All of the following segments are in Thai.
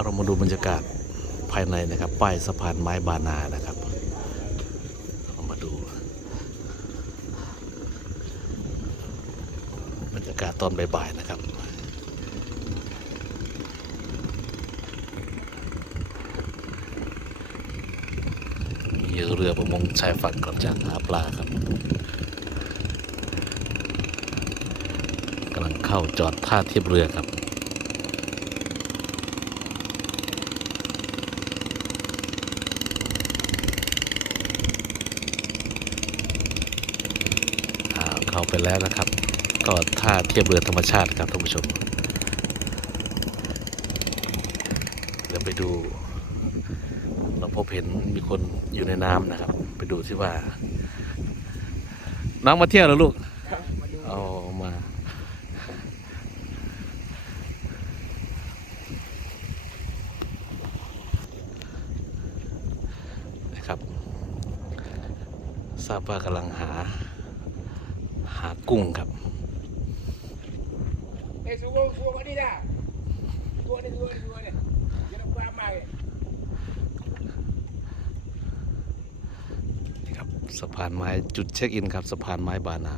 เรามาดูบรรยากาศภายในนะครับป้ายสะพานไม้บานานะครับเรามาดู บรรยากาศตอนบ่ายๆนะครับมีเรือประมงชายฝั่งกลับจากหาปลาครับกำลังเข้าจอดท่าเทียบเรือครับ อ่า เขาไปแล้วนะครับ ก็ท่าเทียบเรือธรรมชาติครับท่านผู้ชม เดี๋ยวไปดู เราพบเห็นมีคนอยู่ในน้ำนะครับ ไปดูสิว่า น้องมาเที่ยวหรอลูกเอามา นะครับทราบว่ากำลังหา หากุ้งครับ Eh, suruh suruh mak ni dah. Suruh ni, suruh ni, suruh ni. Dia nak buat amal ni. นี่ครับสะพานไม้จุดเช็คอินครับสะพานไม้บานา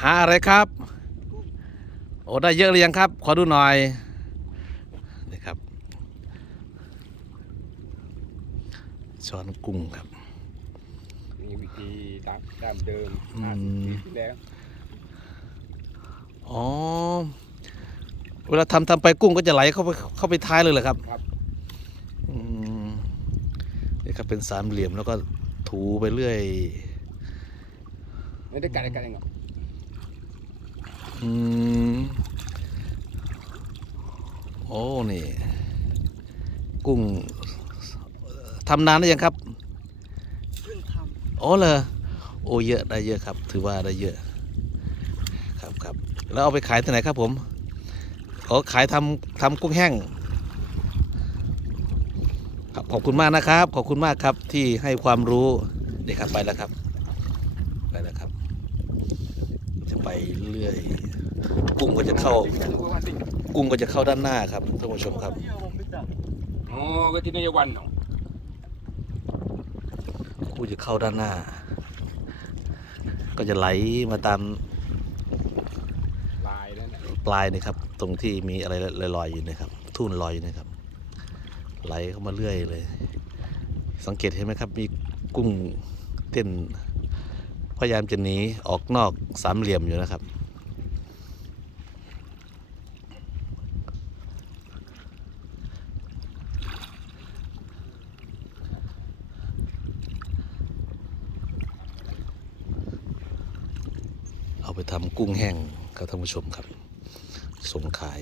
หาอะไรครับ โอ้ได้เยอะหรือยังครับ ขอดูหน่อยนี่ครับช้อนกุ้งครับนี่วิธีตามตามเดิมอืม50ปีที่แล้วอ๋อเวลาทำทำไปกุ้งก็จะไหลเข้าไปเข้าไปท้ายเลยเหรอครับครับอืมนี่ครับเป็นสามเหลี่ยมแล้วก็ถูไปเรื่อย Ni dekat dekat tengok. อื มโอ้นี่ กุ้งทำนานหรือยังครับเพิ่งทโอ้เลยโอ้เยอะได้เยอะครับ ถือว่าได้เยอะ ครับครับแล้วเอาไปขายที่ไหนครับผมขอขายทำทำกุ้งแห้งครับขอบคุณมากนะครับ ขอบคุณมากครับที่ให้ความรู้เด็กครับไปแล้วครับ ไปแล้วครับ จะไปเรื่อย กุ้งก็จะเข้า Tunggu mati. กุ้งก็จะเข้าด้านหน้าครับท่านผู้ชมครับ Oh, ke sini Yawan tu. กุ้งจะเข้าด้านหน้า ก็จะไหลมาตาม Lai dah nak. ปลายนี่ครับ ตรงที่มีอะไรลอยๆอยู่นะครับ ทุ่นลอยอยู่นะครับ ไหลเข้ามาเรื่อยเลย สังเกตเห็นไหมครับ มีกุ้งเต้น พยายามจะหนีออกนอกสามเหลี่ยมอยู่นะครับ เอา ไปทำกุ้งแห้งครับท่านผู้ชมครับ ส่งขาย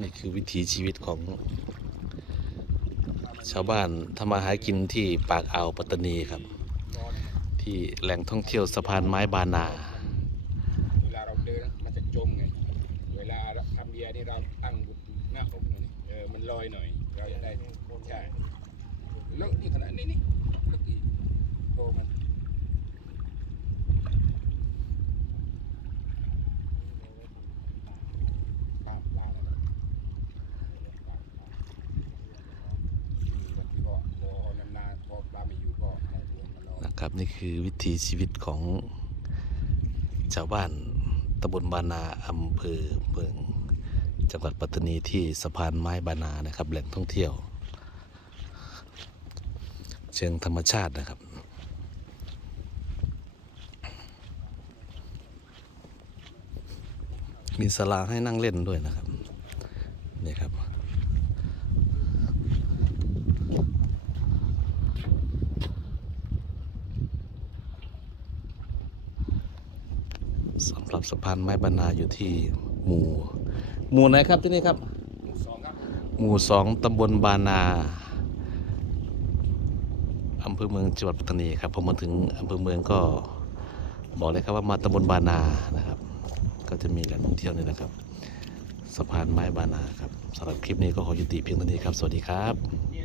นี่คือวิถีชีวิตของ ชาวบ้านทำมาหากินที่ปากอ่าวปัตตานีครับ ที่แหล่งท่องเที่ยวสะพานไม้บานาเวลาเราเดินมันจะจมไงเวลาทำเบียร์นี่เราตั้งบนหน้าอกเออมันลอยหน่อย เราจะได้ใช่แล้วนี่ขนาดนี้นี่แล้วอีกโตมันปลาปลาแล้วนะปลาปลาอืมบางทีก็รอนานๆพอปลาไม่อยู่ก็เอาตัวมั นะครับ นี่คือวิถีชีวิตของชาวบ้านตำบลบานาอำเภอเมืองจังหวัดปัตตานีที่สะพานไม้บานานะครับ แหล่งท่องเที่ยว เชิงธรรมชาตินะครับมีสลาให้นั่งเล่นด้วยนะครับ นี่ครับ สำหรับสะพานไม้บรรณาอยู่ที่หมู่ หมู่ไหนครับที่นี่ครับสองครับหมู่สองตำบลบานาอำเภอเมืองจังหวัดปัตตานีครับผมมาถึงอำเภอเมืองก็บอกเลยครับว่ามาตำบลบานานะครับ ก็จะมีแหล่งท่องเที่ยวนี่นะครับสะพานไม้บานาครับสำหรับคลิปนี้ก็ขอยุติเพียงเท่านี้ครับ สวัสดีครับ